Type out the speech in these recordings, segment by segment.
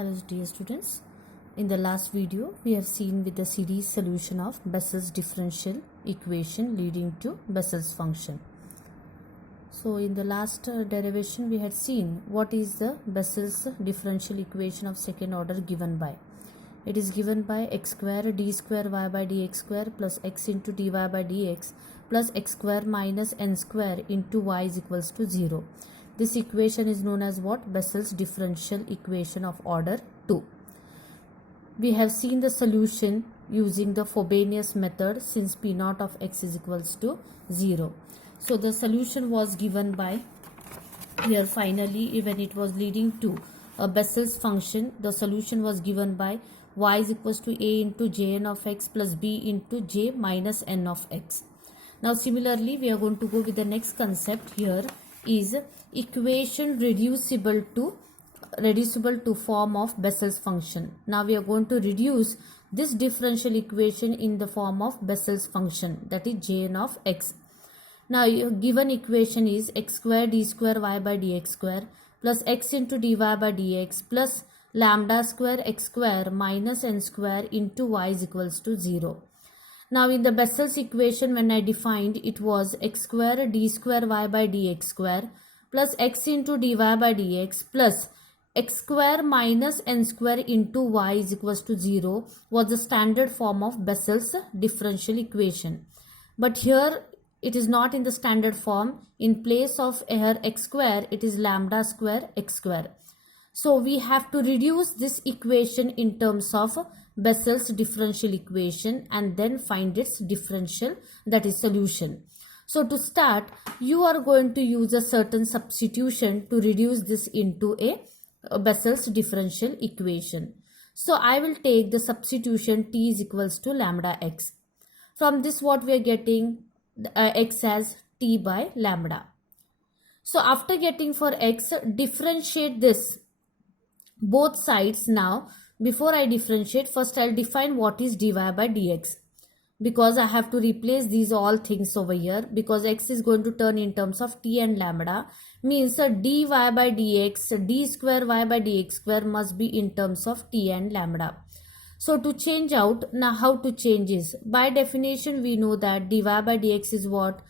Hello dear students, in the last video we have seen with the series solution of Bessel's differential equation leading to Bessel's function. So in the last derivation we had seen what is the Bessel's differential equation of second order given by. It is given by x square d square y by dx square plus x into dy by dx plus x square minus n square into y is equals to 0. This equation is known as what? Bessel's differential equation of order 2. We have seen the solution using the Frobenius method since p naught of x is equals to 0. So the solution was given by here finally when it was leading to a Bessel's function. The solution was given by y is equals to a into jn of x plus b into j minus n of x. Now similarly we are going to go with the next concept. Here is equation reducible to form of Bessel's function. Now we are going to reduce this differential equation in the form of Bessel's function, that is jn of x. Now your given equation is x square d square y by dx square plus x into dy by dx plus lambda square x square minus n square into y is equals to 0. Now in the Bessel's equation when I defined, it was x square d square y by dx square plus x into dy by dx plus x square minus n square into y is equals to 0 was the standard form of Bessel's differential equation. But here it is not in the standard form. In place of here x square, it is lambda square x square. So we have to reduce this equation in terms of Bessel's differential equation and then find its differential, that is solution. So to start, you are going to use a certain substitution to reduce this into a Bessel's differential equation. So I will take the substitution t is equals to lambda x. From this what we are getting? X as t by lambda. So after getting for x, differentiate this both sides. Now before I differentiate, first I'll define what is dy by dx, because I have to replace these all things over here, because x is going to turn in terms of t and lambda, means dy by dx, d square y by dx square must be in terms of t and lambda. So to change out, now how to change is, by definition we know that dy by dx is what?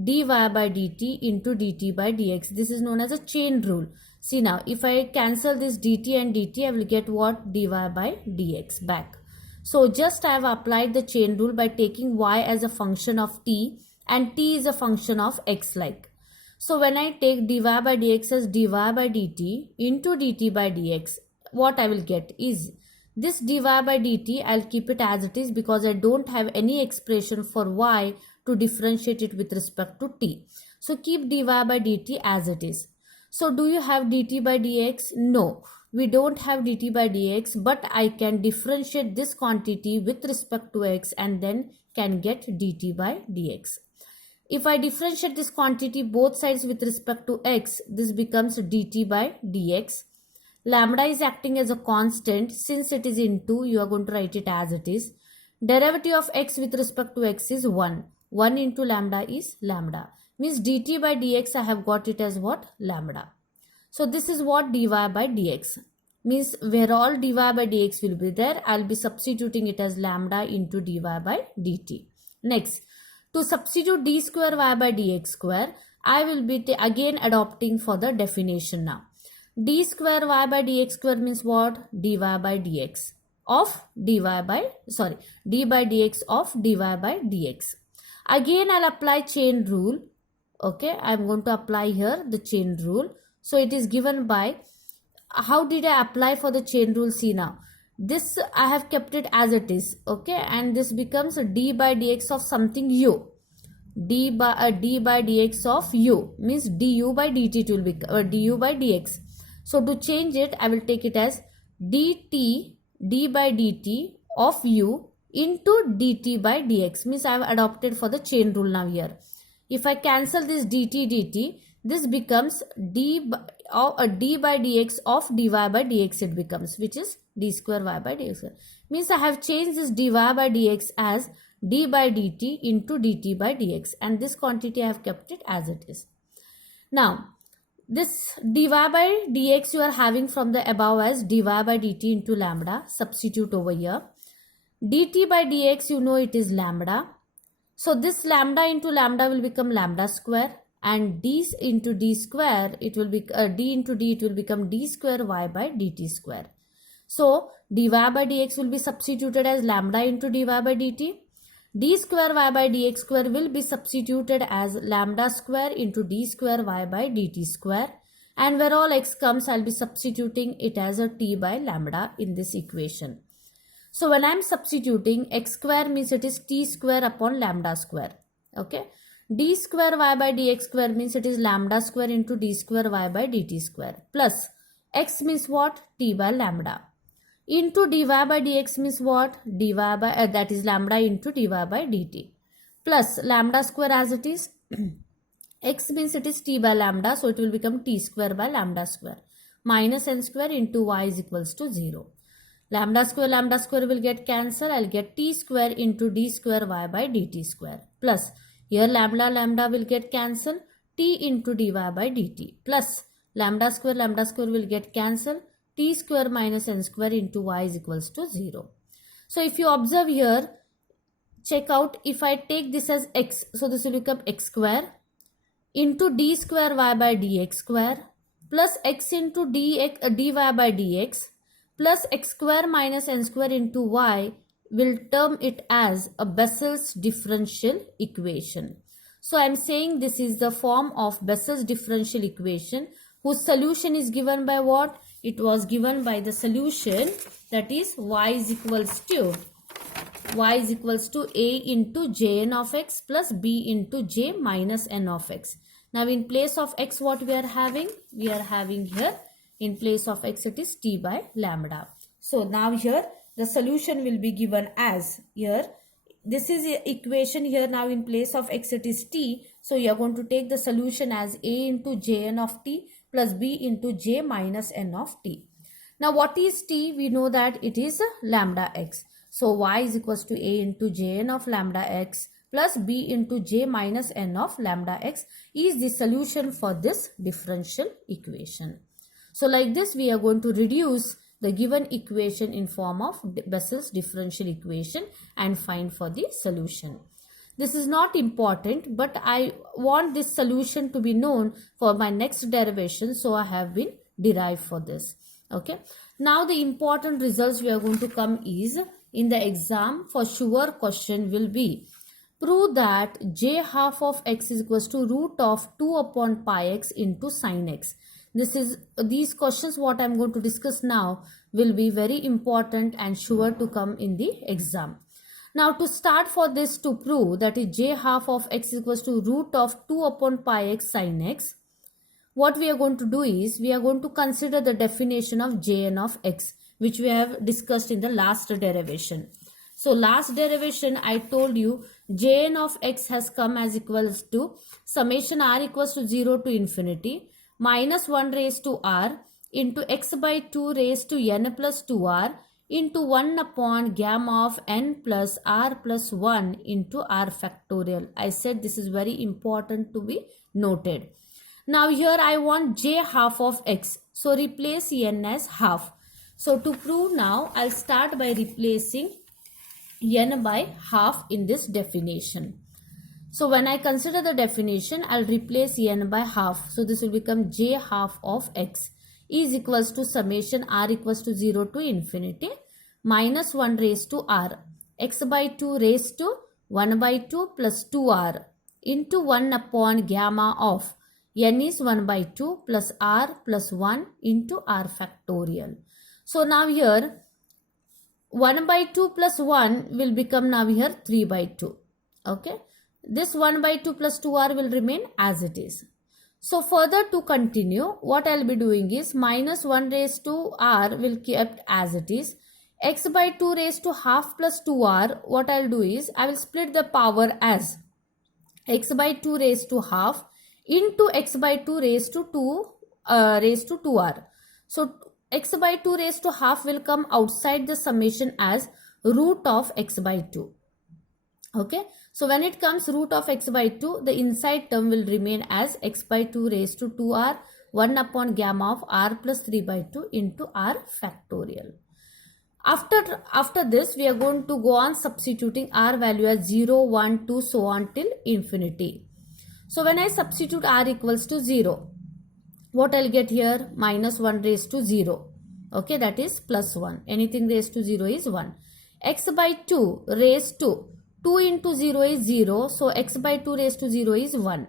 Dy by dt into dt by dx. This is known as a chain rule. See now, if I cancel this dt and dt, I will get what? Dy by dx back. So just I have applied the chain rule by taking y as a function of t and t is a function of x like. So when I take dy by dx as dy by dt into dt by dx, what I will get is this dy by dt. I'll keep it as it is because I don't have any expression for y to differentiate it with respect to t. So keep dy by dt as it is. So do you have dt by dx? No, we don't have dt by dx, but I can differentiate this quantity with respect to x and then can get dt by dx. If I differentiate this quantity both sides with respect to x, this becomes dt by dx. Lambda is acting as a constant. Since it is into, you are going to write it as it is. Derivative of x with respect to x is 1. 1 into lambda is lambda. Means dt by dx I have got it as what? Lambda. So this is what dy by dx. Means where all dy by dx will be there, I will be substituting it as lambda into dy by dt. Next, to substitute d square y by dx square, I will be again adopting for the definition now. D square y by dx square means what? Dy by dx of d by dx of dy by dx. Again I'll apply chain rule. Okay, I'm going to apply here the chain rule. So it is given by, how did I apply for the chain rule? See now, this I have kept it as it is. Okay, and this becomes d by dx of something u. D by dx of u means du by dt, it will become du by dx. So to change it, I will take it as dt d by dt of u into dt by dx. Means I have adopted for the chain rule now here. If I cancel this dt, this becomes d by dx of dy by dx it becomes, which is d square y by dx square. Means I have changed this dy by dx as d by dt into dt by dx, and this quantity I have kept it as it is. Now This dy by dx you are having from the above as dy by dt into lambda. Substitute over here. Dt by dx, you know it is lambda. So this lambda into lambda will become lambda square, and d into d square, it will be d into d, it will become d square y by dt square. So dy by dx will be substituted as lambda into dy by dt. D square y by dx square will be substituted as lambda square into d square y by dt square. And where all x comes, I'll be substituting it as a t by lambda in this equation. So when I'm substituting, x square means it is t square upon lambda square. Okay. D square y by dx square means it is lambda square into d square y by dt square. Plus x means what? T by lambda. Into dy by dx means what? Dy by, that is lambda into dy by dt. Plus lambda square as it is. X means it is t by lambda, so it will become t square by lambda square. Minus n square into y is equals to 0. Lambda square will get cancelled. I'll get t square into d square y by dt square. Plus here lambda will get cancelled. T into dy by dt. Plus lambda square will get cancelled. T square minus n square into y is equals to 0. So if you observe here, check out, if I take this as x, so this will become x square into d square y by dx square plus x into dy by dx plus x square minus n square into y will term it as a Bessel's differential equation. So I am saying this is the form of Bessel's differential equation whose solution is given by what? It was given by the solution, that is y is equals to a into jn of x plus b into j minus n of x. Now in place of x what we are having? We are having here, in place of x it is t by lambda. So now here the solution will be given as, here this is the equation here, now in place of x it is t. So you are going to take the solution as a into jn of t plus b into j minus n of t. Now what is t? We know that it is lambda x. So y is equals to a into jn of lambda x plus b into j minus n of lambda x is the solution for this differential equation. So like this we are going to reduce the given equation in form of Bessel's differential equation and find for the solution. This is not important, but I want this solution to be known for my next derivation, so I have been derived for this. Okay. Now the important results we are going to come is, in the exam for sure question will be, prove that j half of x is equals to root of 2 upon pi x into sin x. These questions what I am going to discuss now will be very important and sure to come in the exam. Now to start for this, to prove that is j half of x is equals to root of 2 upon pi x sin x, what we are going to do is, we are going to consider the definition of jn of x, which we have discussed in the last derivation. So last derivation I told you jn of x has come as equals to summation r equals to 0 to infinity minus 1 raised to r into x by 2 raised to n plus 2r into 1 upon gamma of n plus r plus 1 into r factorial. I said this is very important to be noted. Now here I want j half of x. So replace n as half. So to prove now, I'll start by replacing n by half in this definition. So when I consider the definition, I'll replace n by half. So this will become j half of x is equals to summation r equals to 0 to infinity minus 1 raised to r x by 2 raised to 1 by 2 plus 2r into 1 upon gamma of n is 1 by 2 plus r plus 1 into r factorial. So now here 1 by 2 plus 1 will become now here 3 by 2. Okay. This 1 by 2 plus 2r will remain as it is. So further to continue, what I'll be doing is minus 1 raised to r will kept as it is. X by 2 raised to half plus 2r, what I'll do is, I will split the power as x by 2 raised to half into x by 2 raised to 2r. So x by 2 raised to half will come outside the summation as root of x by 2. Okay. So when it comes root of x by 2, the inside term will remain as x by 2 raised to 2r 1 upon gamma of r plus 3 by 2 into r factorial. After this, we are going to go on substituting r value as 0, 1, 2, so on till infinity. So when I substitute r equals to 0, what I'll get here? Minus 1 raised to 0. Okay, that is plus 1. Anything raised to 0 is 1. X by 2 raised to 2 into 0 is 0. So x by 2 raised to 0 is 1.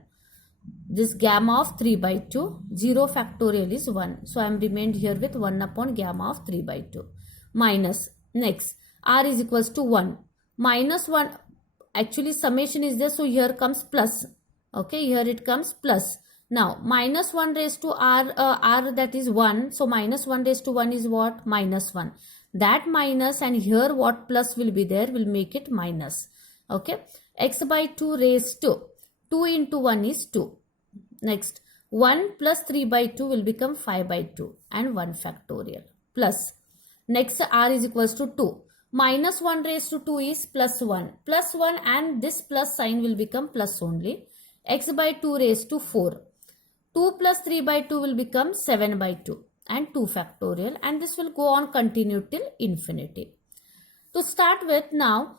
This gamma of 3 by 2, 0 factorial is 1. So I am remained here with 1 upon gamma of 3 by 2. Minus, next, r is equals to 1. Minus 1, actually summation is there, so here comes plus. Okay, here it comes plus. Now, minus 1 raised to r that is 1. So minus 1 raised to 1 is what? Minus 1. That minus and here what plus will be there will make it minus. Okay, x by 2 raised to 2 into 1 is 2. Next, 1 plus 3 by 2 will become 5 by 2 and 1 factorial plus. Next, r is equals to 2. Minus 1 raised to 2 is plus 1. Plus 1 and this plus sign will become plus only. X by 2 raised to 4. 2 plus 3 by 2 will become 7 by 2 and 2 factorial, and this will go on continue till infinity. To start with now,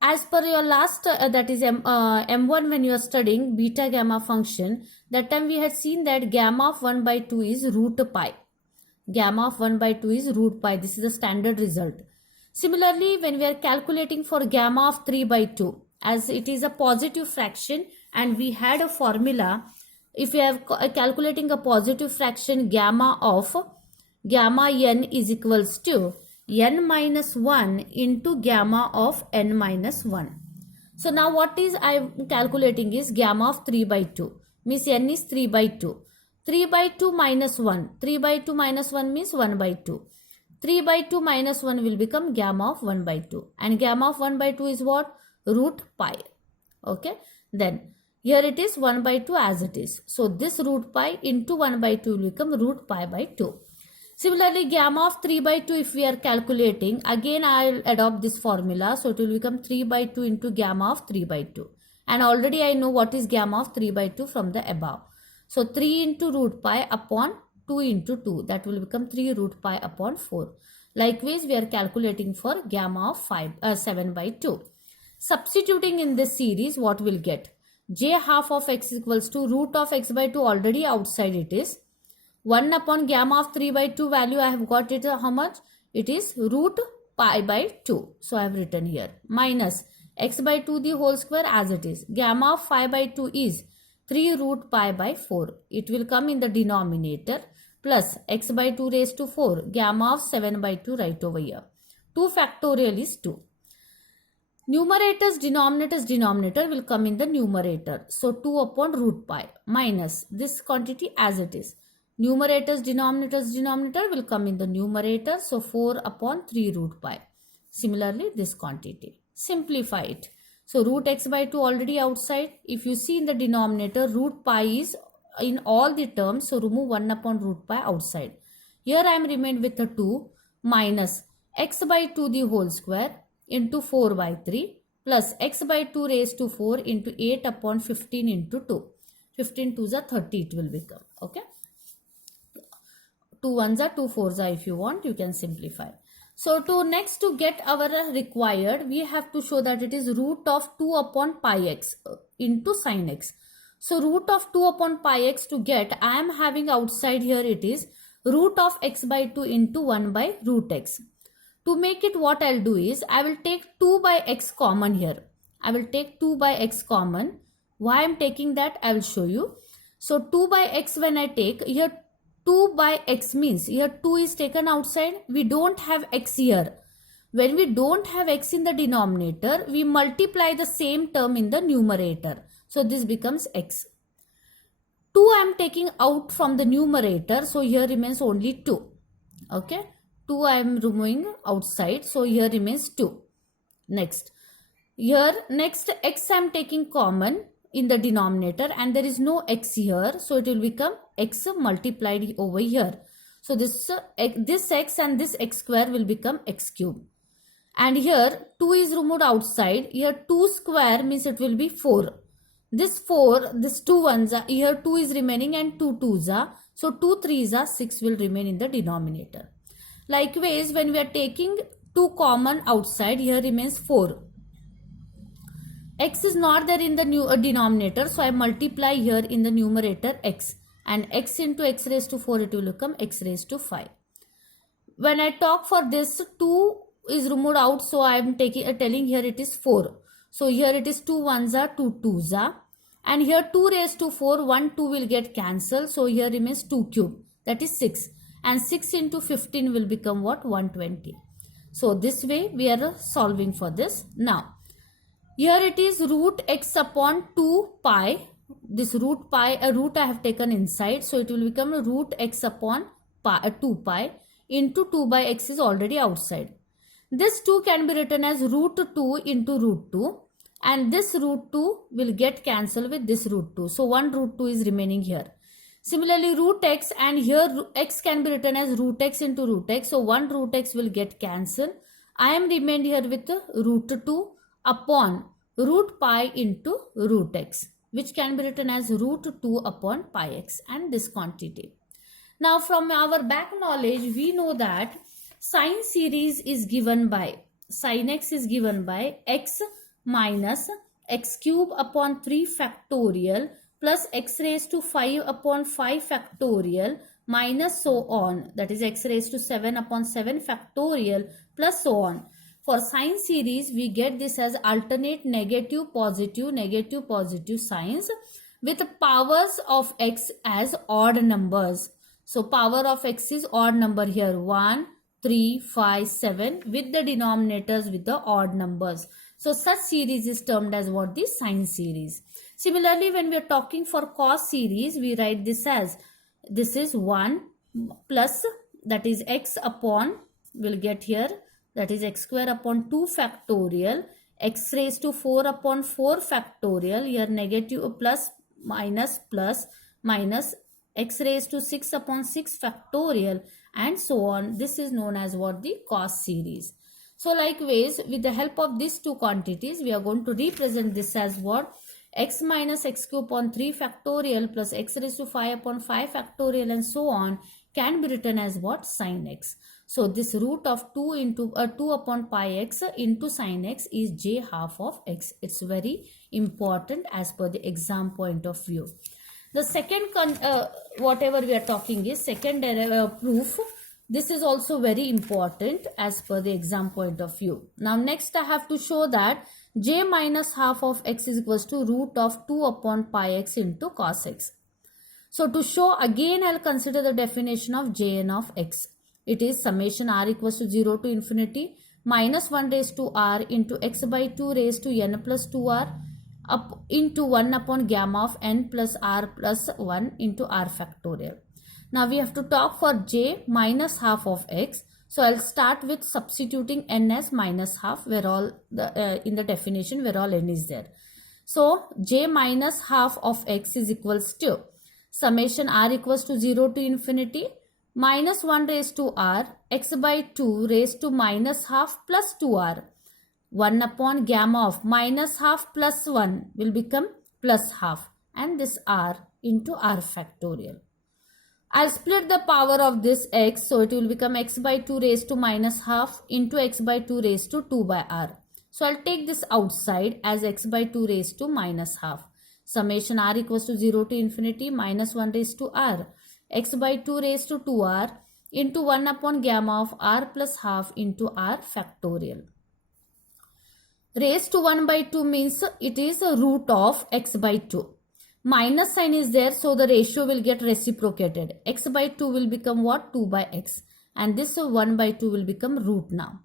as per your last that is M1 when you are studying beta gamma function, that time we had seen that gamma of 1 by 2 is root pi. Gamma of 1 by 2 is root pi. This is a standard result. Similarly, when we are calculating for gamma of 3 by 2, as it is a positive fraction and we had a formula, if we are calculating a positive fraction, gamma of gamma n is equals to n minus 1 into gamma of n minus 1. So now what is I am calculating is gamma of 3 by 2, means n is 3 by 2. 3 by 2 minus 1. 3 by 2 minus 1 means 1 by 2. 3 by 2 minus 1 will become gamma of 1 by 2. And gamma of 1 by 2 is what? Root pi. Okay. Then here it is 1 by 2 as it is. So this root pi into 1 by 2 will become root pi by 2. Similarly, gamma of 3 by 2 if we are calculating, again I will adopt this formula. So it will become 3 by 2 into gamma of 3 by 2. And already I know what is gamma of 3 by 2 from the above. So 3 into root pi upon 2 into 2. That will become 3 root pi upon 4. Likewise, we are calculating for gamma of 7 by 2. Substituting in this series, what we'll get? J half of x equals to root of x by 2, already outside it is. 1 upon gamma of 3 by 2 value, I have got it how much? It is root pi by 2. So I have written here. Minus x by 2 the whole square as it is. Gamma of 5 by 2 is 3 root pi by 4. It will come in the denominator. Plus x by 2 raised to 4. Gamma of 7 by 2 right over here. 2 factorial is 2. Numerators, denominator will come in the numerator. So 2 upon root pi minus this quantity as it is. Numerators, denominator will come in the numerator. So 4 upon 3 root pi. Similarly, this quantity. Simplify it. So root x by 2 already outside. If you see in the denominator, root pi is in all the terms. So remove 1 upon root pi outside. Here I am remained with a 2 minus x by 2 the whole square into 4 by 3 plus x by 2 raised to 4 into 8 upon 15 into 2. 15 2s are 30 it will become. Okay. 2 1s are 2 4s are, if you want you can simplify. So to get our required, we have to show that it is root of 2 upon pi x into sin x. So root of 2 upon pi x to get, I am having outside here it is root of x by 2 into 1 by root x. To make it, what I'll do is, I will take 2 by x common here. I will take 2 by x common. Why I'm taking that, I will show you. So 2 by x when I take, here 2 by x means, here 2 is taken outside. We don't have x here. When we don't have x in the denominator, we multiply the same term in the numerator. So this becomes x. 2 I am taking out from the numerator. So here remains only 2. Okay. 2 I am removing outside. So here remains 2. Next. Here next x I am taking common in the denominator and there is no x here. So it will become x multiplied over here. So this x and this x square will become x cube. And here 2 is removed outside. Here 2 square means it will be 4. This 4, this 2 ones are, here 2 is remaining and 2 2s are. So 2 3s are 6 will remain in the denominator. Likewise, when we are taking 2 common outside, here remains 4. X is not there in the denominator, so I multiply here in the numerator x, and x into x raised to 4, it will become x raised to 5. When I talk for this, 2 is removed out, so I am telling here it is 4. So here it is 2 1s are 2 2s are, and here 2 raised to 4, 1 2 will get cancelled, so here remains 2 cube, that is 6, and 6 into 15 will become what? 120. So this way we are solving for this. Now here it is root x upon 2 pi. This root pi, a root I have taken inside, so it will become root x upon 2 pi into 2 by x is already outside. This 2 can be written as root 2 into root 2, and this root 2 will get cancelled with this root 2. So 1 root 2 is remaining here. Similarly, root x, and here x can be written as root x into root x. So 1 root x will get cancelled. I am remained here with root 2 upon root pi into root x, which can be written as root 2 upon pi x, and this quantity. Now from our back knowledge, we know that sine series is given by, sin x is given by x minus x cube upon 3 factorial plus x raised to 5 upon 5 factorial minus so on, that is x raised to 7 upon 7 factorial plus so on. For sine series, we get this as alternate negative positive signs with powers of x as odd numbers. So power of x is odd number here, 1, 3, 5, 7 with the denominators with the odd numbers. So such series is termed as what? The sine series. Similarly, when we are talking for cos series, we write this as, this is 1 plus, that is x upon, we'll get here, that is x square upon 2 factorial, x raised to 4 upon 4 factorial, here negative plus minus x raised to 6 upon 6 factorial, and so on. This is known as what? The cos series. So likewise, with the help of these two quantities, we are going to represent this as what? X minus x cube upon 3 factorial plus x raised to 5 upon 5 factorial and so on can be written as what? Sin x. So this root of 2 upon pi x into sin x is j half of x. It's very important as per the exam point of view. The second whatever we are talking is second proof. This is also very important as per the exam point of view. Now next I have to show that j minus half of x is equals to root of 2 upon pi x into cos x. So to show, again I'll consider the definition of Jn of x. It is summation r equals to 0 to infinity minus 1 raised to r into x by 2 raised to n plus 2r up into 1 upon gamma of n plus r plus 1 into r factorial. Now we have to talk for j minus half of x. So I'll start with substituting n as minus half where all the in the definition where all n is there. So j minus half of x is equals to summation r equals to 0 to infinity minus 1 raised to r x by 2 raised to minus half plus 2r. 1 upon gamma of minus half plus 1 will become plus half, and this r into r factorial. I'll split the power of this x, so it will become x by 2 raised to minus half into x by 2 raised to 2 by r. So I'll take this outside as x by 2 raised to minus half. Summation r equals to 0 to infinity minus 1 raised to r. X by 2 raised to 2r into 1 upon gamma of r plus half into r factorial. Raised to 1 by 2 means it is a root of x by 2. Minus sign is there, so the ratio will get reciprocated. X by 2 will become what? 2 by x. And this 1 by 2 will become root now.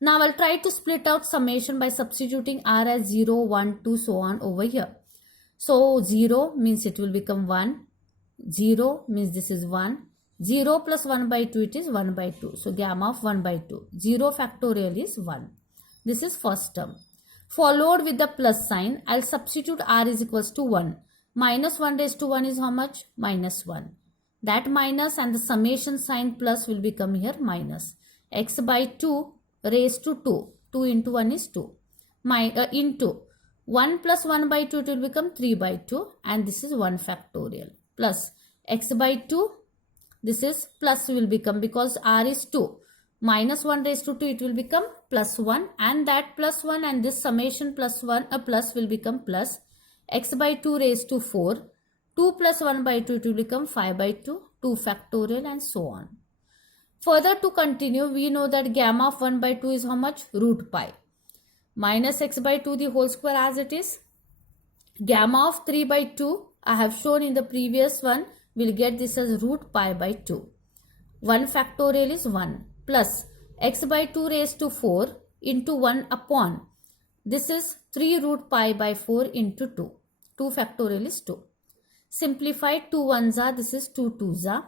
Now I'll try to split out summation by substituting r as 0, 1, 2, so on over here. So 0 means it will become 1. 0 means this is 1. 0 plus 1 by 2, it is 1 by 2. So gamma of 1 by 2. 0 factorial is 1. This is first term. Followed with the plus sign, I'll substitute r is equals to 1. Minus 1 raised to 1 is how much? Minus 1. That minus and the summation sign plus will become here minus. X by 2 raised to 2. 2 into 1 is 2. Into 1 plus 1 by 2 it will become 3 by 2, and this is 1 factorial plus x by 2 this is plus will become, because r is 2. Minus 1 raised to 2, it will become plus 1, and that plus 1 and this summation plus 1, a plus will become plus x by 2 raised to 4. 2 plus 1 by 2, it will become 5 by 2, 2 factorial, and so on. Further to continue, we know that gamma of 1 by 2 is how much? Root pi. Minus x by 2 the whole square as it is. Gamma of 3 by 2, I have shown in the previous one, we'll get this as root pi by 2. 1 factorial is 1 plus x by 2 raised to 4 into 1 upon. This is 3 root pi by 4 into 2. 2 factorial is 2. Simplify 2 ones are, this is 2 twos are.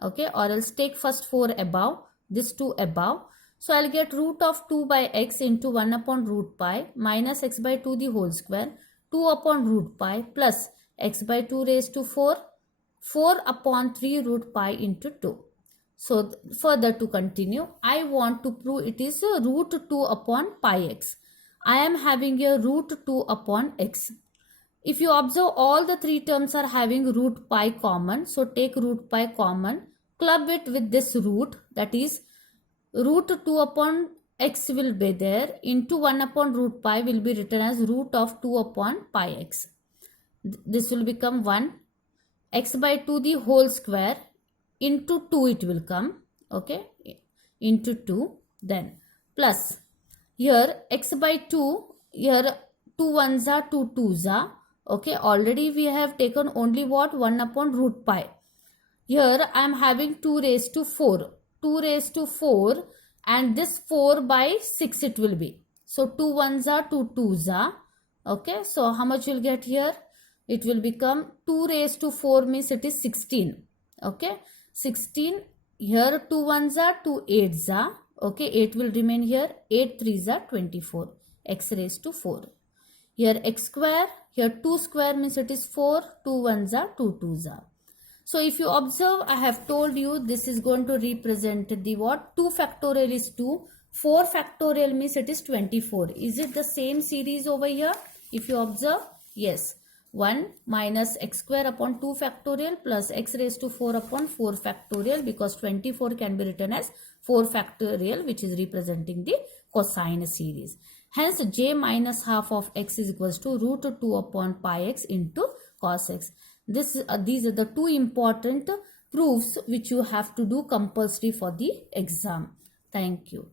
Okay, or else take first 4 above, this 2 above. So I'll get root of 2 by x into 1 upon root pi minus x by 2 the whole square, 2 upon root pi plus x by 2 raised to 4, 4 upon 3 root pi into 2. So further to continue, I want to prove it is root 2 upon pi x. I am having a root 2 upon x. If you observe, all the three terms are having root pi common. So take root pi common, club it with this root, that is root 2 upon x will be there into 1 upon root pi will be written as root of 2 upon pi x. This will become 1. X by 2 the whole square into 2 it will come. Okay, into 2. Then plus here x by 2, here 2 ones are, 2 twos are. Okay, already we have taken only what? 1 upon root pi. Here I am having 2 raised to 4. 2 raised to 4 and this 4 by 6 it will be. So 2 ones are, 2 twos are. Okay, so how much you'll get here? It will become 2 raised to 4 means it is 16. Okay, 16. Here 2 ones are, 2 eights are. Okay, 8 will remain here. 8 threes are 24. X raised to 4. Here x square, here 2 square means it is 4, 2 ones are, 2 twos are. So if you observe, I have told you this is going to represent the what? 2 factorial is 2, 4 factorial means it is 24. Is it the same series over here? If you observe, yes. 1 minus x square upon 2 factorial plus x raised to 4 upon 4 factorial, because 24 can be written as 4 factorial, which is representing the cosine series. Hence, j minus half of x is equals to root 2 upon pi x into cos x. These are the two important proofs which you have to do compulsory for the exam. Thank you.